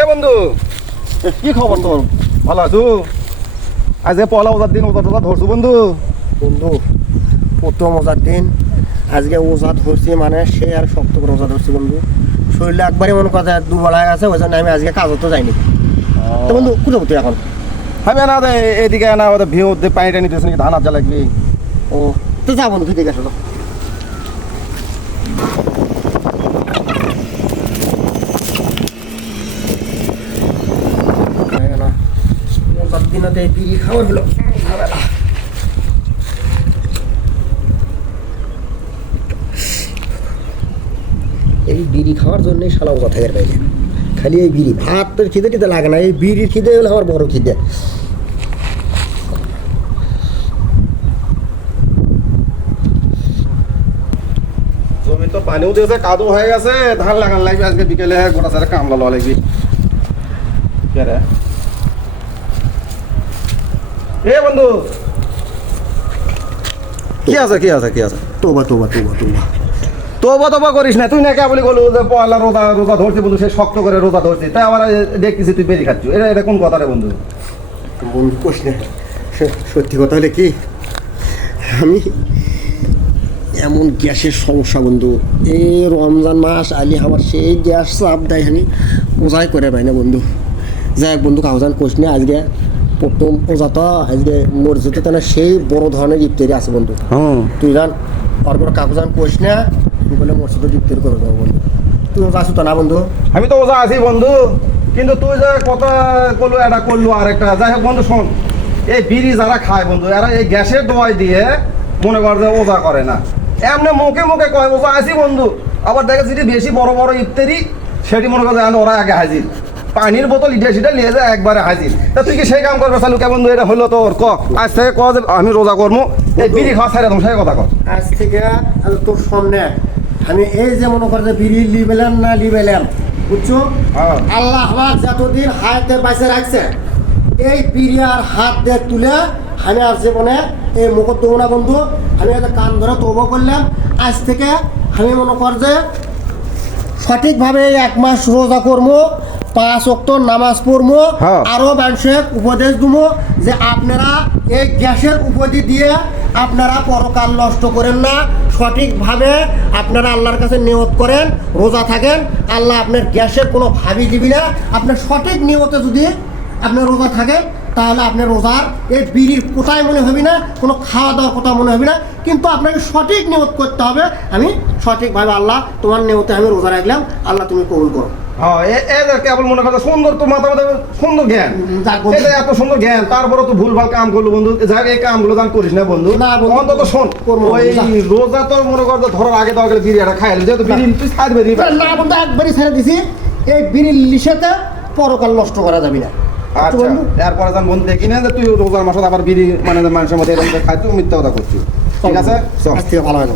এ বন্ধু, কি খবর তোর? ভালো আছো? আজকে পয়লা ওজার দিন, ওজা টোজা ধরছো বন্ধু? বন্ধু প্রথম ওজার দিন আজকে ওজা ধরছি, মানে সে আর শক্ত করে ওজা ধরছি বন্ধু। শরীরে একবারই মনে কথা দুর্বল হয়ে গেছে, ওই জন্য আমি আজকে কাজও তো যাইনি। তো বন্ধু কোথাও তুই এখন? আমি না এদিকে না ওদের ভিউ পানিটা নিতেছে নাকি, ধান আজা লাগবি। ও তো যা বন্ধু, তুই দেখে আসো। ওজার দিনতে বিড়ি খাওয়ার হলো। এই বিড়ি খাওয়ার জন্যই শালা ওজা থাকার বাইরে, খালি এই বিড়ি। ভাত তোর খিদে টিদে লাগে না, এই বিড়ির খিদে হলো আমার বড় খিদে। জমি তো পানিও দিয়েছে, কাদু হয়ে গেছে, ধান লাগান লাগবে আজকে বিকেলে, গোটা সারা কামলা লওয়া লাগবি। কে রে? এ বন্ধু, কি আছে কি আছে কি আছে? তোবা তোবা তোবা তোবা তোবা তোবা করিস না, তুই না কেবলই বলু যে পয়লা রোজা রোজা ধরছি বন্ধু, সে শক্ত করে রোজা ধরছি, তাই আবার দেখতেছি তুই বেরি খাচ্ছ। এটা এটা কোন কথা রে বন্ধু? বন্ধু কোশ না, সত্যি কথা হলে কি, আমি এমন গ্যাসের সমস্যা বন্ধু, এই রমজান মাস আলি আমার সেই গ্যাস চাপ দেয়, আমি ওজাই করে পাই না বন্ধু। যাই হোক বন্ধু, কাগজান কোশ না, আজকে প্রথম ওজা তো আজকে মসজিদে তো না সেই বড় ধরনের ইফতারি আছে বন্ধু। তুই জান আর কোনো কাগজান কোশ না, বলে মসজিদে ইফতারি করে দেবো বন্ধু। তুই ওজা আছো তো না বন্ধু? আমি তো ওজা আছি বন্ধু, কিন্তু তুই যে কথা করলো এটা করলো আর একটা। যাই হোক বন্ধু শোন, এই বিড়ি যারা খায় বন্ধু, এরা এই গ্যাসের দোয়াই দিয়ে মনে কর যে ওজা করে না, এমনি মুখে মুখে কয় ওজা আছি বন্ধু। আবার দেখে যেটি বেশি বড় বড় ইফতারি সেটি মনে করে ওরা আগে হাজির, পানির বোতল ইটা সেটা নিয়ে যায় একবারে হাজির। তা তুই কি সেই কাম করবে চালু কে বন্ধু? এটা হলো তোর ক আজ থেকে ক যে আমি রোজা করবো, এই বিড়ি খাওয়া ছাড়া তোমার সাথে কথা কর। আজ থেকে তোর সামনে আমি এই যে মনে কর যে বিড়ি লিবেলাম না লিবেলাম, বুঝছো? আল্লাহ আমার যতদিন হাতে বাইসে রাখছে, এই বিড়ি আর হাত দিয়ে তুলে আমি আর জীবনে এই মুখত দেবো না বন্ধু। আমি একটা কান ধরে তৌবা করলাম, আজ থেকে আমি মনে কর যে সঠিকভাবে 1 মাস রোজা করবো, 5 ওয়াক্ত নামাজ পড়বো। আরো মানুষের উপদেশ দেবো যে আপনারা এই গ্যাসের উপাধি দিয়ে আপনারা পরকাল নষ্ট করেন না, সঠিকভাবে আপনারা আল্লাহর কাছে নিয়ত করেন, রোজা থাকেন, আল্লাহ আপনার গ্যাসের কোনো ভাবি দিবি না। আপনার সঠিক নিয়তে যদি আপনার রোজা থাকেন, তাহলে আপনার রোজার এই বিড়ির কোথায় মনে হবে না, কোনো খাওয়া দাওয়ার কথা মনে হবে না। কিন্তু আপনাকে সঠিক নিয়ত করতে হবে, আমি সঠিকভাবে আল্লাহ তোমার নিয়তে আমি রোজা রাখলাম, আল্লাহ তুমি কবুল করো। কেবল মনে করছে সুন্দর, তো মাথা মাথা সুন্দর জ্ঞান, এত সুন্দর জ্ঞান, তারপরে তো ভুলভাল কাম করলো বন্ধু। যাই এই কামগুলো দান করিস না বন্ধু, অন্তত শোন, ওই রোজা তো মনে কর ধরার আগে তো গেলে বিড়ি একটা খাইলে, যেহেতু বিড়ি তুই ছাড়বে না বন্ধু, একবারই ছেড়ে দিছি। এই বিড়ির লিসেতে পরকাল নষ্ট করা যাবে না। আচ্ছা, এরপরে যান বন্ধু দেখি না যে তুই রোজার মাসে আবার বিড়ি মানে মানুষের মধ্যে খাই, তুই মিথ্যা কথা করছিস। ঠিক আছে, ভালো হয় না।